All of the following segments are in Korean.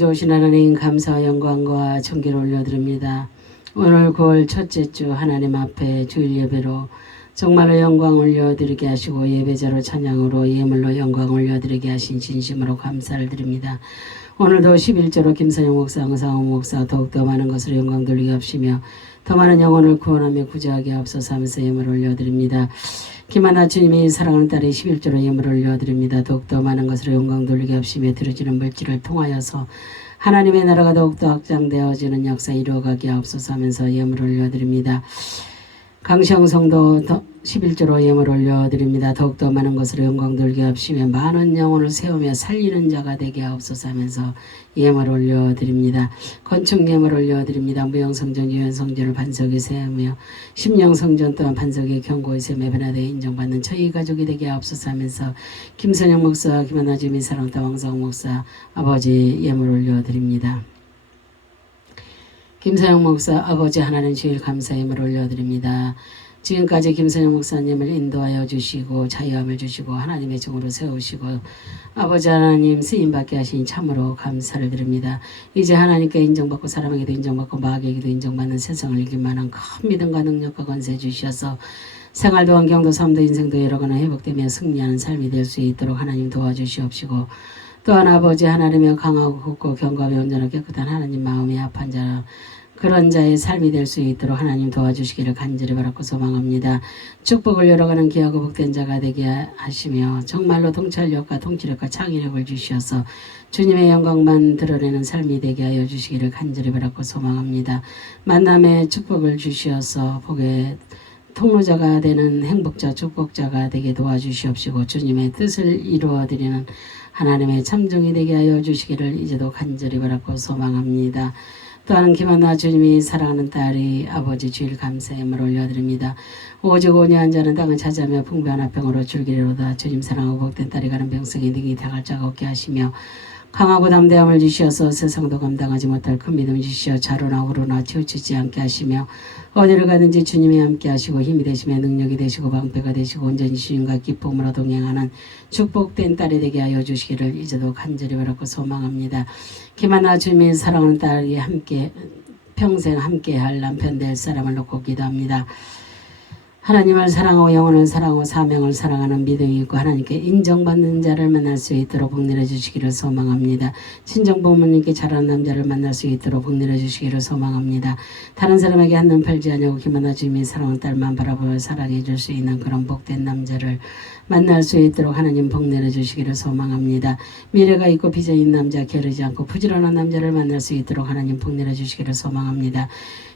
좋으신 하나님 감사와 영광과 존귀를 올려드립니다. 오늘 9월 첫째 주 하나님 앞에 주일 예배로 정말로 영광 올려드리게 하시고 예배자로 찬양으로 예물로 영광 올려드리게 하신 진심으로 감사를 드립니다. 오늘도 11조로 김선영 목사, 응상호 목사 더욱더 많은 것으로 영광 돌리게 하시며 더 많은 영혼을 구원하며 구제하게 앞서서 하면서 예물 올려드립니다. 김하나 주님이 사랑하는 딸이 11조로 예물 올려드립니다. 더욱더 많은 것으로 영광 돌리게 하시며 들어지는 물질을 통하여서 하나님의 나라가 더욱더 확장되어지는 역사 이루어가게 앞서서 하면서 예물 올려드립니다. 강시영 성도 11조로 예물 올려드립니다. 더욱더 많은 것으로 영광 돌게 하시며 많은 영혼을 세우며 살리는 자가 되게 하옵소서 하면서 예물 올려드립니다. 건축 예물 올려드립니다. 무형성전 유현성전을 반석에 세우며 심령성전 또한 반석의 경고에 세우며 변화되어 인정받는 저희 가족이 되게 하옵소서 하면서 김선영 목사, 김하나 주민 사랑다 왕성 목사 아버지 예물 올려드립니다. 김선영 목사 아버지 하나님 주일 감사 예물 올려드립니다. 지금까지 김선영 목사님을 인도하여 주시고 자유함을 주시고 하나님의 종으로 세우시고 아버지 하나님 쓰임받게 하신 참으로 감사를 드립니다. 이제 하나님께 인정받고 사람에게도 인정받고 마귀에게도 인정받는 세상을 이길 만한 큰 믿음과 능력과 권세 주셔서 생활도 환경도 삶도 인생도 여러 가나 회복되며 승리하는 삶이 될 수 있도록 하나님 도와주시옵시고 또한 아버지 하나님의 강하고 굳고 경감이 온전하고 깨끗한 하나님 마음이 합한 자 그런 자의 삶이 될 수 있도록 하나님 도와주시기를 간절히 바라고 소망합니다. 축복을 열어가는 귀하고 복된 자가 되게 하시며 정말로 통찰력과 통치력과 창의력을 주시어서 주님의 영광만 드러내는 삶이 되게 하여 주시기를 간절히 바라고 소망합니다. 만남의 축복을 주시어서 복의 통로자가 되는 행복자 축복자가 되게 도와주시옵시고 주님의 뜻을 이루어드리는 하나님의 참종이 되게 하여 주시기를 이제도 간절히 바라고 소망합니다. 또한 김하나 주님이 사랑하는 딸이 아버지 주일 감사함을 올려드립니다. 오직 온유한 자는 땅을 차지하며 풍부한 병으로 줄기로다 주님 사랑하고 복된 딸이 가는 병성에 능히 당할 자가 없게 하시며 강하고 담대함을 주시어서 세상도 감당하지 못할 큰 믿음 주시어 자로나 우로나 치우치지 않게 하시며 어디를 가든지 주님이 함께 하시고 힘이 되시며 능력이 되시고 방패가 되시고 온전히 주님과 기쁨으로 동행하는 축복된 딸이 되게 하여 주시기를 이제도 간절히 바라고 소망합니다. 김하나 주님이 사랑하는 딸이 함께 평생 함께 할 남편 될 사람을 놓고 기도합니다. 하나님을 사랑하고 영혼을 사랑하고 사명을 사랑하는 믿음이 있고 하나님께 인정받는 자를 만날 수 있도록 복 내려 주시기를 소망합니다. 친정 부모님께 잘하는 남자를 만날 수 있도록 복 내려 주시기를 소망합니다. 다른 사람에게 한눈 팔지 않냐고 김하나 주님이 사랑하는 딸만 바라보며 사랑해 줄 수 있는 그런 복된 남자를 만날 수 있도록 하나님 복 내려 주시기를 소망합니다. 미래가 있고 비전 있는 남자 게으르지 않고 부지런한 남자를 만날 수 있도록 하나님 복 내려 주시기를 소망합니다.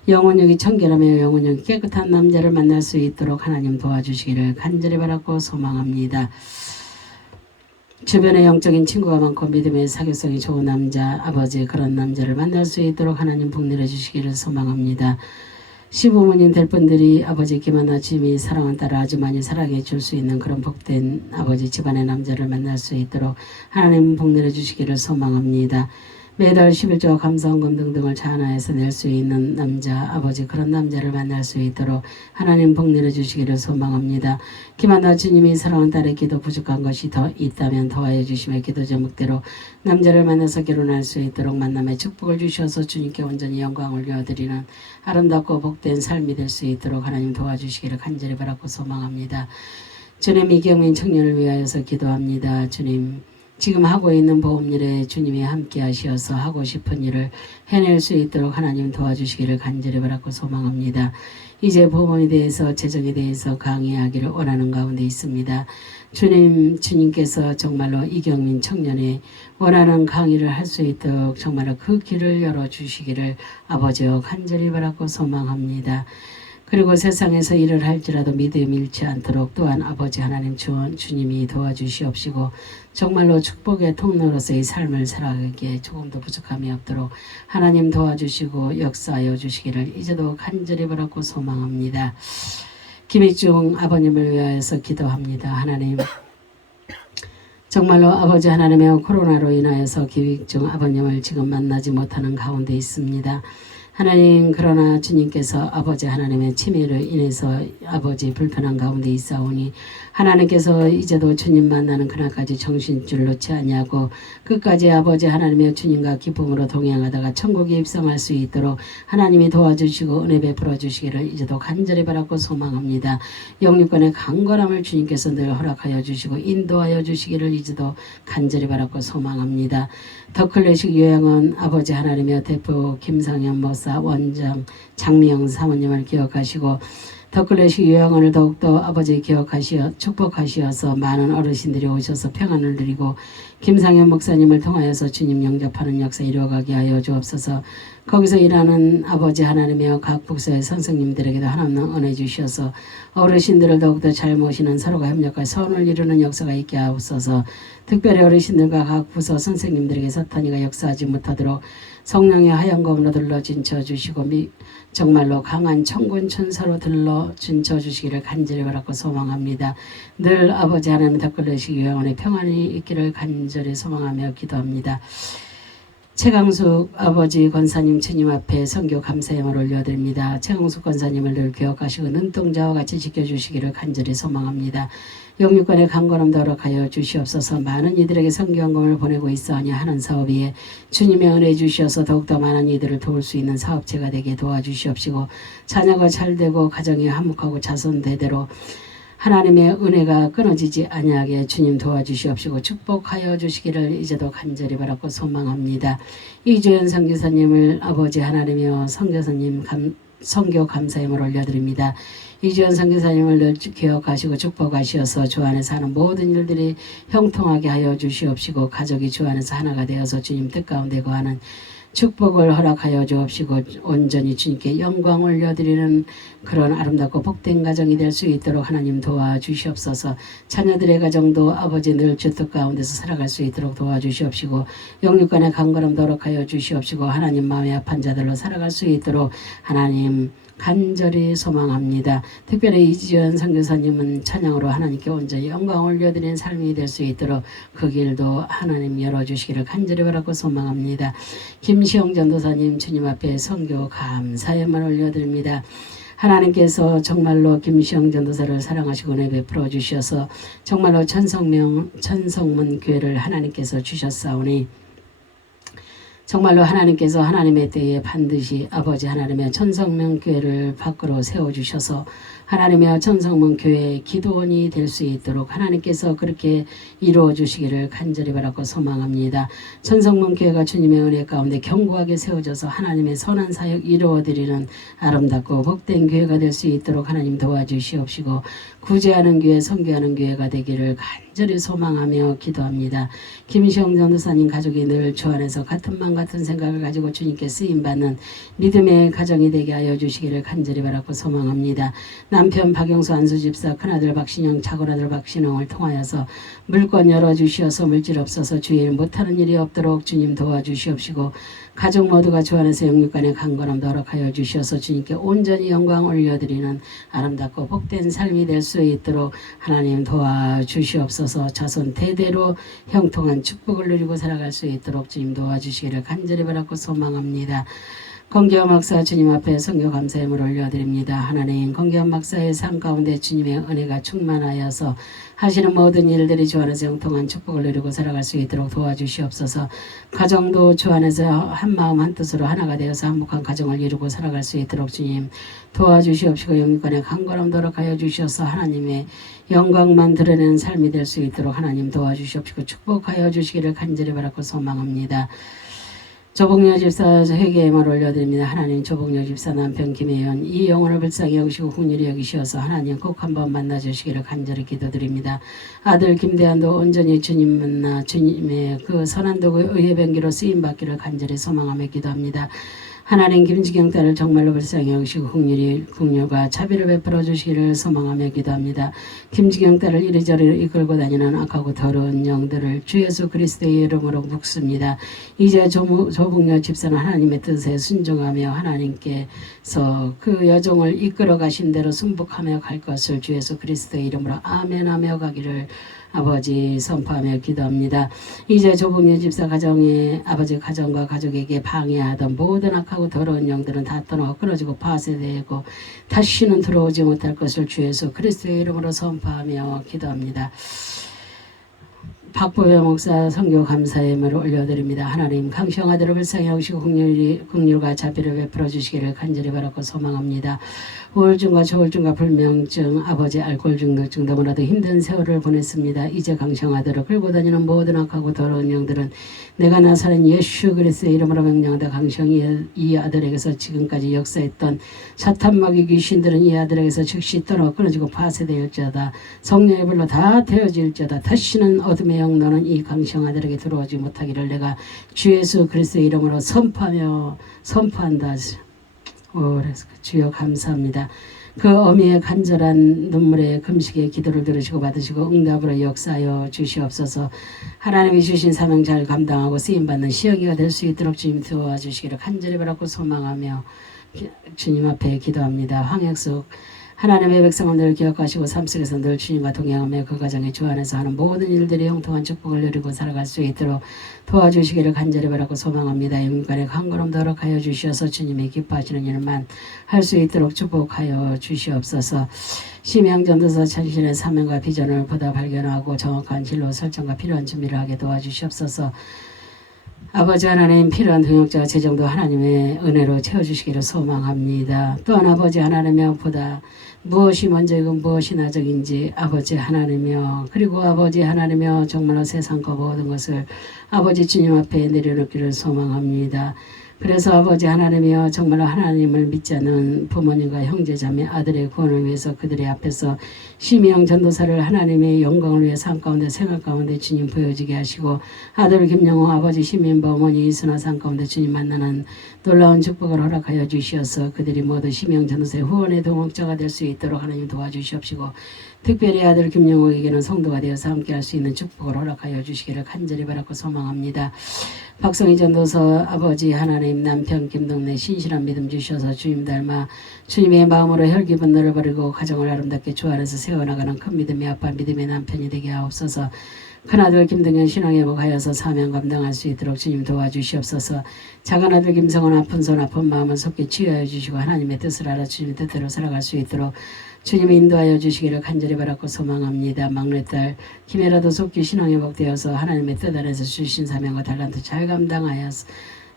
영혼력이 청결하며 영혼력이 깨끗한 남자를 만날 수 있도록 하나님 도와주시기를 간절히 바라고 소망합니다. 주변에 영적인 친구가 많고 믿음의 사교성이 좋은 남자, 아버지 그런 남자를 만날 수 있도록 하나님 복 내려주시기를 소망합니다. 시부모님 될 분들이 아버지 김하나 주님이 사랑한 딸을 아주 많이 사랑해 줄 수 있는 그런 복된 아버지 집안의 남자를 만날 수 있도록 하나님 복 내려 주시기를 소망합니다. 매달 11조와 감사원금 등등을 자하나에서 낼 수 있는 남자, 아버지 그런 남자를 만날 수 있도록 하나님 복 내려 주시기를 소망합니다. 김하나 주님이 사랑하는 딸의 기도 부족한 것이 더 있다면 더하여 주시며 기도 제목대로 남자를 만나서 결혼할 수 있도록 만남의 축복을 주셔서 주님께 온전히 영광을 올려드리는 아름답고 복된 삶이 될 수 있도록 하나님 도와주시기를 간절히 바라고 소망합니다. 주님 이경민 청년을 위하여서 기도합니다. 주님 지금 하고 있는 보험일에 주님이 함께 하시어서 하고 싶은 일을 해낼 수 있도록 하나님 도와주시기를 간절히 바라고 소망합니다. 이제 보험에 대해서 재정에 대해서 강의하기를 원하는 가운데 있습니다. 주님, 주님께서 정말로 이경민 청년의 원하는 강의를 할 수 있도록 정말로 그 길을 열어주시기를 아버지여 간절히 바라고 소망합니다. 그리고 세상에서 일을 할지라도 믿음 잃지 않도록 또한 아버지 하나님 주, 주님이 도와주시옵시고 정말로 축복의 통로로서의 삶을 살아가기에 조금도 부족함이 없도록 하나님 도와주시고 역사하여 주시기를 이제도 간절히 바라고 소망합니다. 김익중 아버님을 위하여서 기도합니다. 하나님 정말로 아버지 하나님의 코로나로 인하여서 기획중 아버님을 지금 만나지 못하는 가운데 있습니다. 하나님 그러나 주님께서 아버지 하나님의 치매로 인해서 아버지 불편한 가운데 있사오니 하나님께서 이제도 주님 만나는 그날까지 정신줄 놓지 아니하고 끝까지 아버지 하나님의 주님과 기쁨으로 동행하다가 천국에 입성할 수 있도록 하나님이 도와주시고 은혜 베풀어 주시기를 이제도 간절히 바라고 소망합니다. 영육간의 강건함을 주님께서 늘 허락하여 주시고 인도하여 주시기를 이제도 간절히 바라고 소망합니다. 더 클래식 요양원 아버지 하나님의 대표 김상현 목사 원장 장미영 사모님을 기억하시고 더 클래식 요양원을 더욱더 아버지 기억하시어 축복하시어서 많은 어르신들이 오셔서 평안을 누리고 김상현 목사님을 통하여서 주님 영접하는 역사 이루어가게 하여 주옵소서 거기서 일하는 아버지 하나님의 각 부서의 선생님들에게도 하나님 은혜 주시어서 어르신들을 더욱더 잘 모시는 서로가 협력하여 선을 이루는 역사가 있게 하옵소서 특별히 어르신들과 각 부서 선생님들에게 사탄이가 역사하지 못하도록 성령의 하얀 검으로 들러 진쳐 주시고 미, 정말로 강한 천군 천사로 들러 진쳐 주시기를 간절히 바라고 소망합니다. 늘 아버지 하나님 덕글레시 요양원의 평안이 있기를 간절히 소망하며 기도합니다. 최강숙 아버지 권사님 주님 앞에 선교 감사함을 올려드립니다. 최강숙 권사님을 늘 기억하시고 눈동자와 같이 지켜주시기를 간절히 소망합니다. 영육간의 강건함도 허락하여 주시옵소서 많은 이들에게 선교원금을 보내고 있어하니 하는 사업 위에 주님의 은혜 주시어서 더욱더 많은 이들을 도울 수 있는 사업체가 되게 도와주시옵시고 자녀가 잘되고 가정이 화목하고 자손 대대로 하나님의 은혜가 끊어지지 아니하게 주님 도와주시옵시고 축복하여 주시기를 이제도 간절히 바라고 소망합니다. 이주연 선교사님을 아버지 하나님이여 선교사님 감, 선교 감사함을 올려드립니다. 이주연 선교사님을 늘 기억하시고 축복하시어서 주 안에서 하는 모든 일들이 형통하게 하여 주시옵시고 가족이 주 안에서 하나가 되어서 주님 뜻 가운데 거하는 축복을 허락하여 주옵시고 온전히 주님께 영광 올려드리는 그런 아름답고 복된 가정이 될 수 있도록 하나님 도와주시옵소서. 자녀들의 가정도 아버지 늘 주뜻 가운데서 살아갈 수 있도록 도와주시옵시고 영육간의 강건함 도록 하여 주시옵시고 하나님 마음에 아픈 자들로 살아갈 수 있도록 하나님 간절히 소망합니다. 특별히 이지연 선교사님은 찬양으로 하나님께 온전히 영광 올려드리는 삶이 될 수 있도록 그 길도 하나님 열어주시기를 간절히 바라고 소망합니다. 김시영 전도사님 주님 앞에 선교 감사의만 올려드립니다. 하나님께서 정말로 김시영 전도사를 사랑하시고 은혜 베풀어 주셔서 정말로 천성명 천성문 교회를 하나님께서 주셨사오니 정말로 하나님께서 하나님의 때에 반드시 아버지 하나님의 천성명 교회를 밖으로 세워 주셔서 하나님의 천성문 교회의 기도원이 될 수 있도록 하나님께서 그렇게 이루어 주시기를 간절히 바라고 소망합니다. 천성문 교회가 주님의 은혜 가운데 견고하게 세워져서 하나님의 선한 사역 이루어 드리는 아름답고 복된 교회가 될 수 있도록 하나님 도와주시옵시고 구제하는 교회, 선교하는 교회가 되기를 간절히 소망하며 기도합니다. 김시영 전도사님 가족이 늘 주 안에서 같은 마음 같은 생각을 가지고 주님께 쓰임 받는 믿음의 가정이 되게 하여 주시기를 간절히 바라고 소망합니다. 남편 박영수 안수 집사 큰아들 박신영 작은아들 박신영을 통하여서 물건 열어주시어서 물질 없어서 주일 못하는 일이 없도록 주님 도와주시옵시고 가족 모두가 주 안에서 영육간의 강건함 허락하여 주시어서 주님께 온전히 영광 올려드리는 아름답고 복된 삶이 될수 있도록 하나님 도와주시옵소서 자손 대대로 형통한 축복을 누리고 살아갈 수 있도록 주님 도와주시기를 간절히 바라고 소망합니다. 건기현 목사 주님 앞에 성교 감사함을 올려드립니다. 하나님 건기현 목사의 삶 가운데 주님의 은혜가 충만하여서 하시는 모든 일들이 주 안에서 영통한 축복을 누리고 살아갈 수 있도록 도와주시옵소서. 가정도 주 안에서 한 마음 한 뜻으로 하나가 되어서 한복한 가정을 이루고 살아갈 수 있도록 주님 도와주시옵시고 영육간에 강건함 도록하여 주셔서 하나님의 영광만 드러내는 삶이 될 수 있도록 하나님 도와주시옵시고 축복하여 주시기를 간절히 바라고 소망합니다. 조복녀 집사 회개임을 올려드립니다. 하나님 조복녀 집사 남편 김혜연 이 영혼을 불쌍히 여기시고 훈일히 여기시어서 하나님 꼭 한번 만나주시기를 간절히 기도드립니다. 아들 김대한도 온전히 주님 만나 주님의 그 선한 도구 의의 변기로 쓰임받기를 간절히 소망하며 기도합니다. 하나님 김지경 딸을 정말로 불쌍히 여기시고 국률이 국률과 자비를 베풀어 주시기를 소망하며 기도합니다. 김지경 딸을 이리저리 이끌고 다니는 악하고 더러운 영들을 주 예수 그리스도의 이름으로 묵습니다. 이제 조무, 조북녀 집사는 하나님의 뜻에 순종하며 하나님께서 그 여종을 이끌어 가신 대로 순복하며 갈 것을 주 예수 그리스도의 이름으로 아멘하며 가기를 아버지 선포하며 기도합니다. 이제 조봉현 집사 가정에 아버지 가정과 가족에게 방해하던 모든 악하고 더러운 영들은 다 떠나고 끊어지고 파쇄되고 다시는 들어오지 못할 것을 주 예수 그리스도의 이름으로 선포하며 기도합니다. 박보배 목사 성교 감사의을 올려드립니다. 하나님 강시영 아 들을 불쌍히 국률이, 국률과 자비를 베풀어 주시기를 간절히 바라고 소망합니다. 우울증과 조울증과 불면증, 아버지 알코올 중독증 너무나도 힘든 세월을 보냈습니다. 이제 강시영 아 들을 끌고 다니는 모든 악하고 더러운 영들은 내가 나사는 예수 그리스도의 이름으로 명령하다 강시영이 이 아들에게서 지금까지 역사했던 사탄마귀 귀신들은 이 아들에게서 즉시 떠나 끊어지고 파쇄되일지어다 성령의 불로 다 되어질지어다 다시는 어둠의 영 너는 이 강시영 아들에게 들어오지 못하기를 내가 주 예수 그리스도의 이름으로 선포하며 선포한다 오, 그래서 주여 감사합니다. 그 어미의 간절한 눈물의 금식의 기도를 들으시고 받으시고 응답으로 역사하여 주시옵소서 하나님이 주신 사명 잘 감당하고 쓰임받는 시여기가 될 수 있도록 주님 도와주시기를 간절히 바라고 소망하며 기- 주님 앞에 기도합니다. 황약숙 하나님의 백성을 늘 기억하시고 삶 속에서 늘 주님과 동행하며 그 가정의 주 안에서 하는 모든 일들이 형통한 축복을 누리고 살아갈 수 있도록 도와주시기를 간절히 바라고 소망합니다. 인간의 한 걸음 더 허락하여 주시어서 주님의 기뻐하시는 일만 할 수 있도록 축복하여 주시옵소서. 심양전도서 자신의 사명과 비전을 보다 발견하고 정확한 진로 설정과 필요한 준비를 하게 도와주시옵소서. 아버지 하나님 필요한 동역자와 재정도 하나님의 은혜로 채워주시기를 소망합니다. 또한 아버지 하나님의 보다 무엇이 먼저이고 무엇이 나적인지 아버지 하나님이여 그리고 아버지 하나님이여 정말로 세상과 모든 것을 아버지 주님 앞에 내려놓기를 소망합니다. 그래서 아버지 하나님이여 정말로 하나님을 믿지 않는 부모님과 형제자매 아들의 구원을 위해서 그들의 앞에서 심영 전도사를 하나님의 영광을 위해 삶 가운데 생활 가운데 주님 보여지게 하시고 아들 김영호 아버지 시민부 어머니 이순아 삶 가운데 주님 만나는 놀라운 축복을 허락하여 주시어서 그들이 모두 심영 전도사의 후원의 동역자가 될 수 있도록 하나님 도와주시옵시고 특별히 아들 김영호에게는 성도가 되어서 함께할 수 있는 축복을 허락하여 주시기를 간절히 바라고 소망합니다. 박성희 전도서 아버지 하나님 남편 김동래 신실한 믿음 주셔서 주님 닮아 주님의 마음으로 혈기 분노를 버리고 가정을 아름답게 주 안에서 세워나가는 큰 믿음의 아빠 믿음의 남편이 되게 하옵소서 큰아들 김동현 신앙에 복하여서 사명 감당할 수 있도록 주님 도와주시옵소서 작은 아들 김성은 아픈 손 아픈 마음을 속히 치유하여 주시고 하나님의 뜻을 알아 주님의 뜻대로 살아갈 수 있도록 주님 인도하여 주시기를 간절히 바라고 소망합니다. 막내딸 김혜라도 속히 신앙에 복되어서 하나님의 뜻 안에서 주신 사명과 달란트 잘 감당하여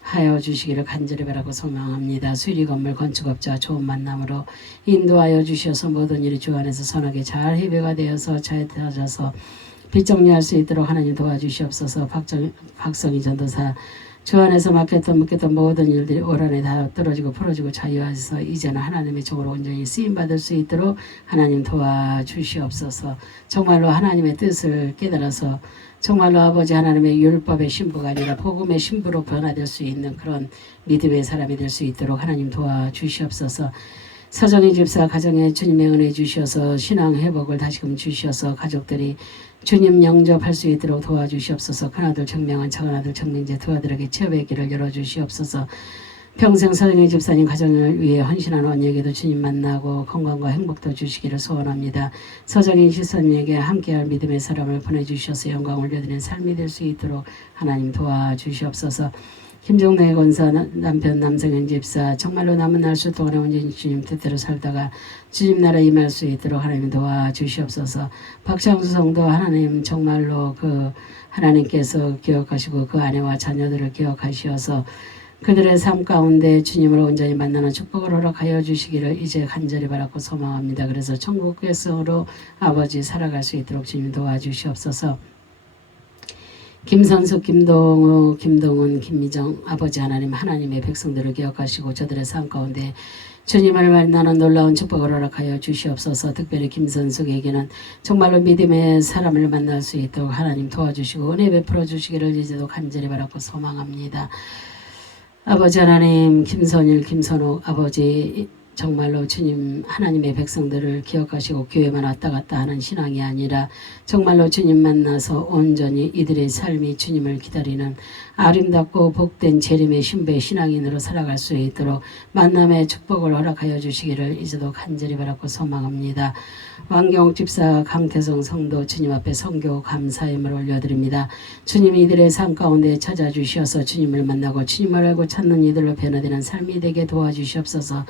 하여 주시기를 간절히 바라고 소망합니다. 수리 건물 건축업자 좋은 만남으로 인도하여 주셔서 모든 일이 주 안에서 선하게 잘 해배가 되어서 잘 되어져서 빚 정리할 수 있도록 하나님 도와주시옵소서 박정, 박성희 전도사 주 안에서 맡겼던 맡겼던 모든 일들이 올 한해 다 떨어지고 풀어지고 자유하셔서 이제는 하나님의 종으로 온전히 쓰임 받을 수 있도록 하나님 도와주시옵소서. 정말로 하나님의 뜻을 깨달아서 정말로 아버지 하나님의 율법의 신부가 아니라 복음의 신부로 변화될 수 있는 그런 믿음의 사람이 될 수 있도록 하나님 도와주시옵소서 서정희 집사 가정에 주님의 은혜 주셔서 신앙 회복을 다시금 주셔서 가족들이 주님 영접할 수 있도록 도와주시옵소서. 큰아들 청명한 작은아들 청명제 두 아들에게 취업의 길을 열어주시옵소서. 평생 서정희 집사님 가정을 위해 헌신한 언니에게도 주님 만나고 건강과 행복도 주시기를 소원합니다. 서정희 집사님에게 함께할 믿음의 사람을 보내주셔서 영광 올려드리는 삶이 될 수 있도록 하나님 도와주시옵소서 김종래 권사 나- 남편 남성현 집사 정말로 남은 날수 동안 온전히 주님 뜻대로 살다가 주님 나라 임할 수 있도록 하나님 도와주시옵소서 박창수 성도 하나님 정말로 그 하나님께서 기억하시고 그 아내와 자녀들을 기억하시어서 그들의 삶 가운데 주님을 온전히 만나는 축복을 허락하여 주시기를 이제 간절히 바라고 소망합니다. 그래서 천국 백성으로 아버지 살아갈 수 있도록 주님 도와주시옵소서. 김선숙, 김동우, 김동훈, 김미정 아버지 하나님 하나님의 백성들을 기억하시고 저들의 삶 가운데 주님을 만나는 놀라운 축복을 허락하여 주시옵소서. 특별히 김선숙에게는 정말로 믿음의 사람을 만날 수 있도록 하나님 도와주시고 은혜 베풀어 주시기를 이제도 간절히 바라고 소망합니다. 아버지 하나님 김선일, 김선욱 아버지 정말로 주님 하나님의 백성들을 기억하시고 교회만 왔다 갔다 하는 신앙이 아니라 정말로 주님 만나서 온전히 이들의 삶이 주님을 기다리는 아름답고 복된 재림의 신부의 신앙인으로 살아갈 수 있도록 만남의 축복을 허락하여 주시기를 이제도 간절히 바라고 소망합니다. 왕경옥 집사 강태성 성도 주님 앞에 성교 감사임을 올려드립니다. 주님이 이들의 삶 가운데 찾아주셔서 주님을 만나고 주님을 알고 찾는 이들로 변화되는 삶이 되게 도와주시옵소서.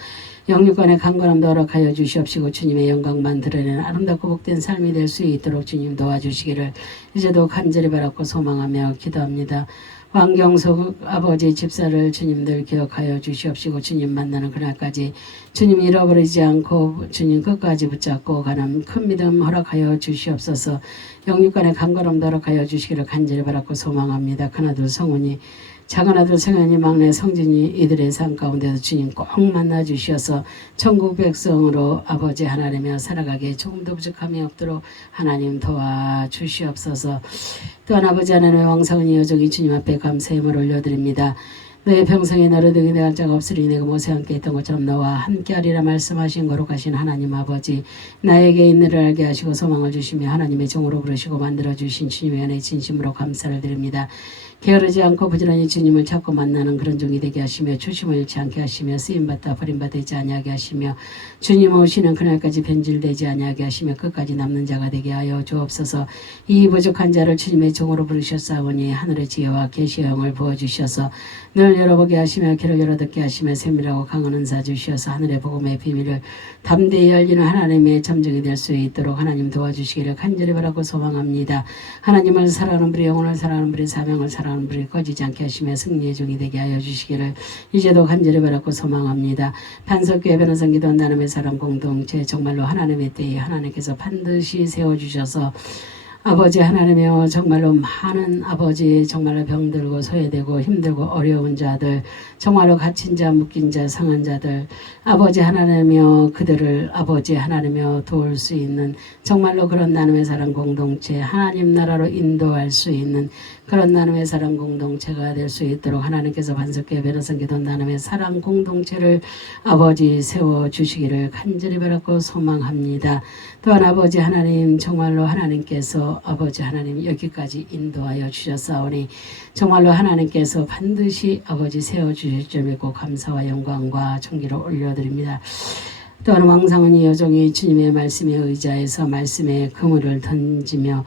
영육간의 강건함도 허락하여 주시옵시고 주님의 영광만 드러내는 아름답고 복된 삶이 될 수 있도록 주님 도와주시기를 이제도 간절히 바라고 소망하며 기도합니다. 왕경석 아버지 집사를 주님들 기억하여 주시옵시고 주님 만나는 그날까지 주님 잃어버리지 않고 주님 끝까지 붙잡고 가는 큰 믿음 허락하여 주시옵소서 영육간의 강건함도 허락하여 주시기를 간절히 바라고 소망합니다. 큰아들 성훈이 작은 아들 성현이 막내 성진이 이들의 삶 가운데서 주님 꼭 만나 주시어서 천국 백성으로 아버지 하나님여 살아가기에 조금도 부족함이 없도록 하나님 도와 주시옵소서 또한 아버지 하나님의 왕성은 여종이 주님 앞에 감사함을 올려드립니다. 너의 평생에 너를 등에 대할 자가 없으리 내가 모세 함께 있던 것처럼 너와 함께하리라 말씀하신 거룩하신 하나님 아버지 나에게 있는을 알게 하시고 소망을 주시며 하나님의 종으로 부르시고 만들어 주신 주님의 은혜 진심으로 감사를 드립니다. 게으르지 않고 부지런히 주님을 찾고 만나는 그런 종이 되게 하시며 초심을 잃지 않게 하시며 쓰임받다 버림받지 아니하게 하시며 주님 오시는 그날까지 변질되지 아니하게 하시며 끝까지 남는 자가 되게 하여 주옵소서 이 부족한 자를 주님의 종으로 부르셨사오니 하늘의 지혜와 계시의 영을 부어주셔서 늘 열어보게 하시며 귀를 열어듣게 하시며 세밀하고 강한 은사 주시어서 하늘의 복음의 비밀을 담대히 열리는 하나님의 점정이 될 수 있도록 하나님 도와주시기를 간절히 바라고 소망합니다. 하나님을 사랑하는 분이 영혼을 사랑하는 분이 사명을 사랑하는 분이 꺼지지 않게 하시며 승리의 종이 되게 하여 주시기를 이제도 간절히 바라고 소망합니다. 반석교회 변호사 기도 나눔의 사람 공동체 정말로 하나님의 때에 하나님께서 반드시 세워주셔서 아버지 하나님이여 정말로 많은 아버지 정말로 병들고 소외되고 힘들고 어려운 자들 정말로 갇힌 자 묶인 자 상한 자들 아버지 하나님이여 그들을 아버지 하나님이여 도울 수 있는 정말로 그런 나눔의 사랑 공동체 하나님 나라로 인도할 수 있는 그런 나눔의 사랑 공동체가 될 수 있도록 하나님께서 반석교회 변호사 기도 나눔의 사랑 공동체를 아버지 세워 주시기를 간절히 바라고 소망합니다. 또한 아버지 하나님 정말로 하나님께서 아버지 하나님 여기까지 인도하여 주셨사오니 정말로 하나님께서 반드시 아버지 세워 주실 줄 믿고 감사와 영광과 존귀를 올려드립니다. 또한 왕상은 이 여종이 주님의 말씀에 의자에서 말씀의 그물을 던지며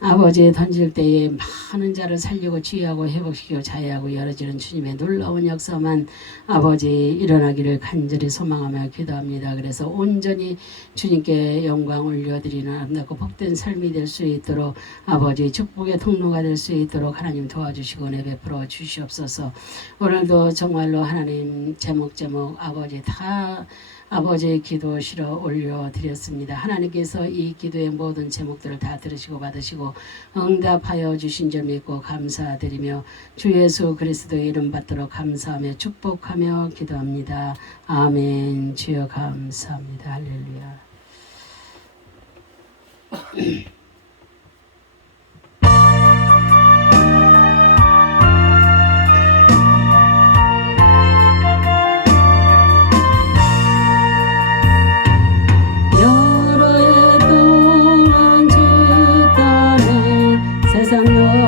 아버지의 던질 때에 많은 자를 살리고 치유하고 회복시키고 자유하고 열어지는 주님의 놀라운 역사만 아버지 일어나기를 간절히 소망하며 기도합니다. 그래서 온전히 주님께 영광 올려드리는 아름답고 복된 삶이 될 수 있도록 아버지 축복의 통로가 될 수 있도록 하나님 도와주시고 내 베풀어 주시옵소서. 오늘도 정말로 하나님 제목 제목 아버지 다 아버지의 기도 실어 올려드렸습니다. 하나님께서 이 기도의 모든 제목들을 다 들으시고 받으시고 응답하여 주신 점 믿고 감사드리며 주 예수 그리스도의 이름 받도록 감사하며 축복하며 기도합니다. 아멘 주여 감사합니다. 할렐루야. 떠나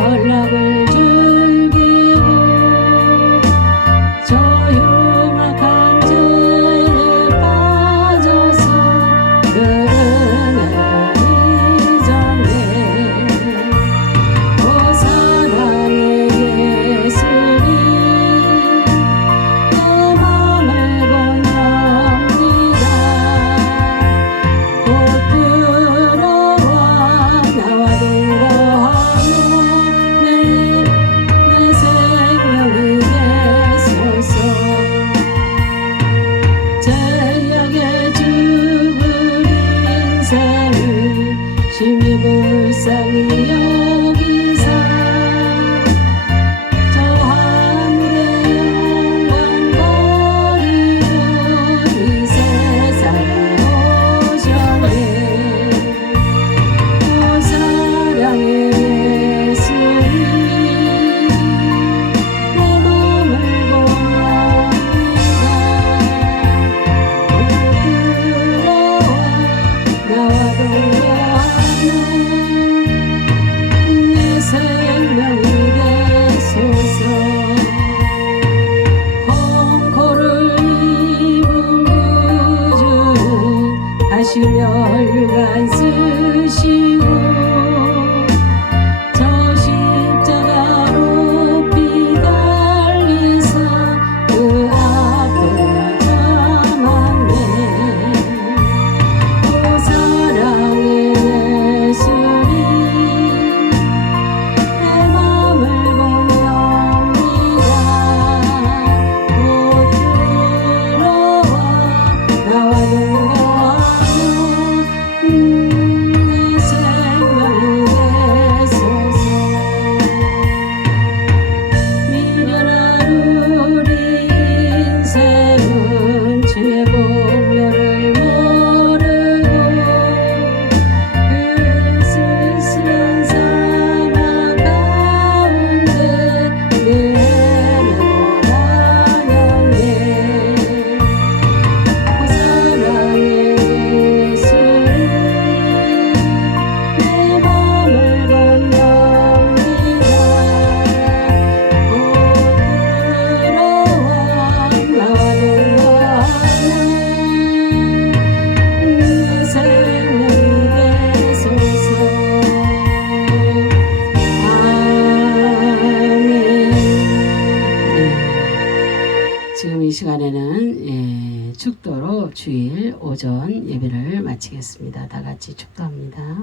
마치겠습니다. 다 같이 축도합니다.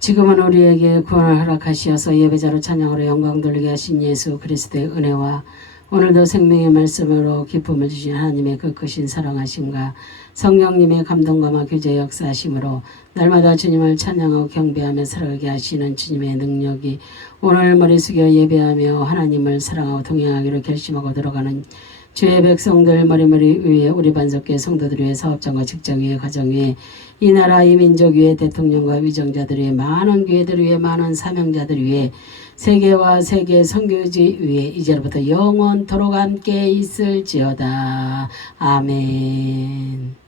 지금은 우리에게 구원을 허락하시어서 예배자로 찬양으로 영광 돌리게 하신 예수 그리스도의 은혜와 오늘도 생명의 말씀으로 기쁨을 주신 하나님의 그 크신 사랑하심과 성령님의 감동감화 교제 역사하심으로 날마다 주님을 찬양하고 경배하며 살아가게 하시는 주님의 능력이 오늘 머리 숙여 예배하며 하나님을 사랑하고 동행하기로 결심하고 들어가는 주의 백성들 머리머리 위에 우리 반석교회 성도들 위해 사업장과 직장 위에 가정 위에 이 나라 이 민족 위에 대통령과 위정자들 위해 많은 교회들 위해 많은 사명자들 위해 세계와 세계 선교지 위에 이제부터 영원토록 함께 있을지어다. 아멘